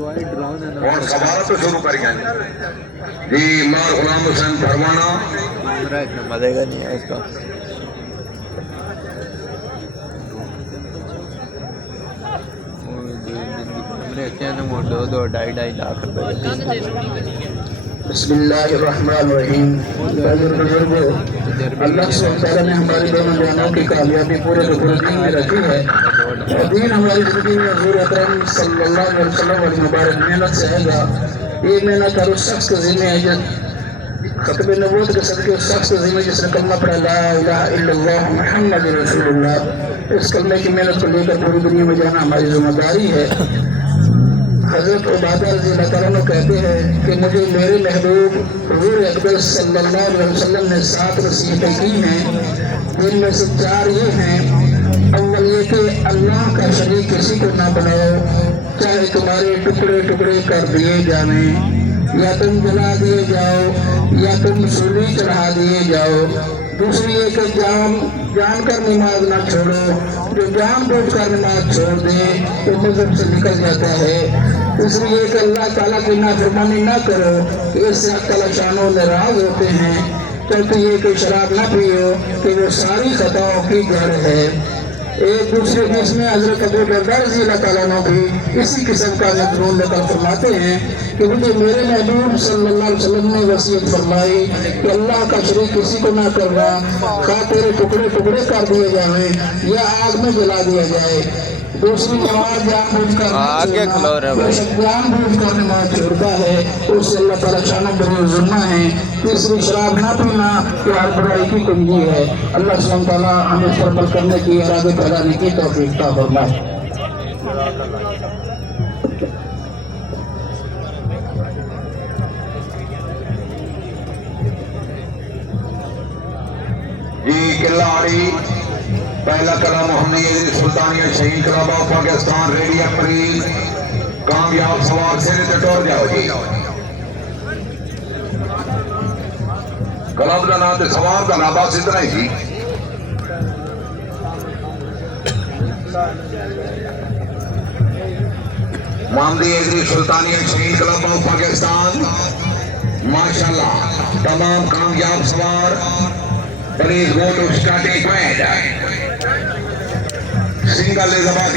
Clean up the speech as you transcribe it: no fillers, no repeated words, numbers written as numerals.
اور سوال تو شروع کر گیا جی مار غلام حسین پروانہ اتنا مزے کا نہیں ہے اس کا. وہ 2-2.5 لاکھ روپے. بسم اللہ الرحمن الرحیم. بزرگوں اللہ سبحانہ تعالیٰ نے ہماری دونوں جانوں کی کامیابی پورے کے پورے دین میں رکھی ہے. اور دین ہماری زندگی میں حضور اکرم صلی اللہ علیہ وسلم والی مبارک محنت سے آئے گا. یہ محنت ہر اس شخص کے ذمہ ہے جو ختم نبوت کے صدقے اس شخص کے ذمہ جس نے کلمہ پڑھا لا الہ الا اللہ محمد رسول اللہ. اس کلمے کی محنت کو لے کر پوری دنیا میں جانا ہماری ذمہ داری ہے. حضرت عبادہ رضی اللہ تعالیٰ عنہ کہتے ہیں کہ مجھے میرے محبوب حضور اقدس صلی اللہ علیہ وسلم نے 7 نصیحتیں کی ہیں. ان میں سے 4 یہ ہیں. اول یہ کہ اللہ کا شریک کسی کو نہ بناؤ چاہے تمہارے ٹکڑے ٹکڑے کر دیے جائیں یا تم جلا دیے جاؤ یا تم سولی چڑھا دیے جاؤ. دوسری یہ کہ جان کر نماز نہ چھوڑو. جو جان بوجھ کر نماز چھوڑ دے وہ مذہب سے نکل جاتا ہے. تیسری یہ کہ اللہ تعالیٰ کی نافرمانی نہ کرو کہ اس سے اللہ تعالیٰ شانوں ناراض ہوتے ہیں. چوتھی یہ کہ شراب نہ پیو کہ وہ ساری خطاؤں کی جڑ ہے. ایک دوسرے حدیث میں حضرت ابو درداء رضی اللہ تعالیٰ عنہ بھی اسی قسم کا مضمون نقل فرماتے ہیں کہ مجھے میرے محبوب صلی اللہ علیہ وسلم نے وصیت فرمائی کہ اللہ کا شریک کسی کو نہ کرنا. خواہ تیرے ٹکڑے ٹکڑے کر دیے جائیں یا آگ میں جلا دیا جائے. دوسری نماز جان بوجھ کر جان بوجھ کر نماز چھوڑتا ہے اس سے اللہ تعالیٰ شانہ بری ظلمہ ہے. تیسری شراب نہ پینا کہ ہر برائی کی کنجی ہے. اللہ سبحانہ تعالیٰ ہمیں اس پر عمل کرنے کی ارادے پھیلانے کی توفیق عطا فرمائے. جی کلاڑی پہلا کلام محمد ادریس سلطانیہ شہین کلب آف پاکستان ریڈی اپریل کامیاب سوار سے ٹور جاؤ جی کلب کا نام سوار کا نام بس اتنا ہی جی. محمد ادریس سلطانیہ شہین کلب آف پاکستان ماشاءاللہ تمام کامیاب سوار please go to starting point. Single is about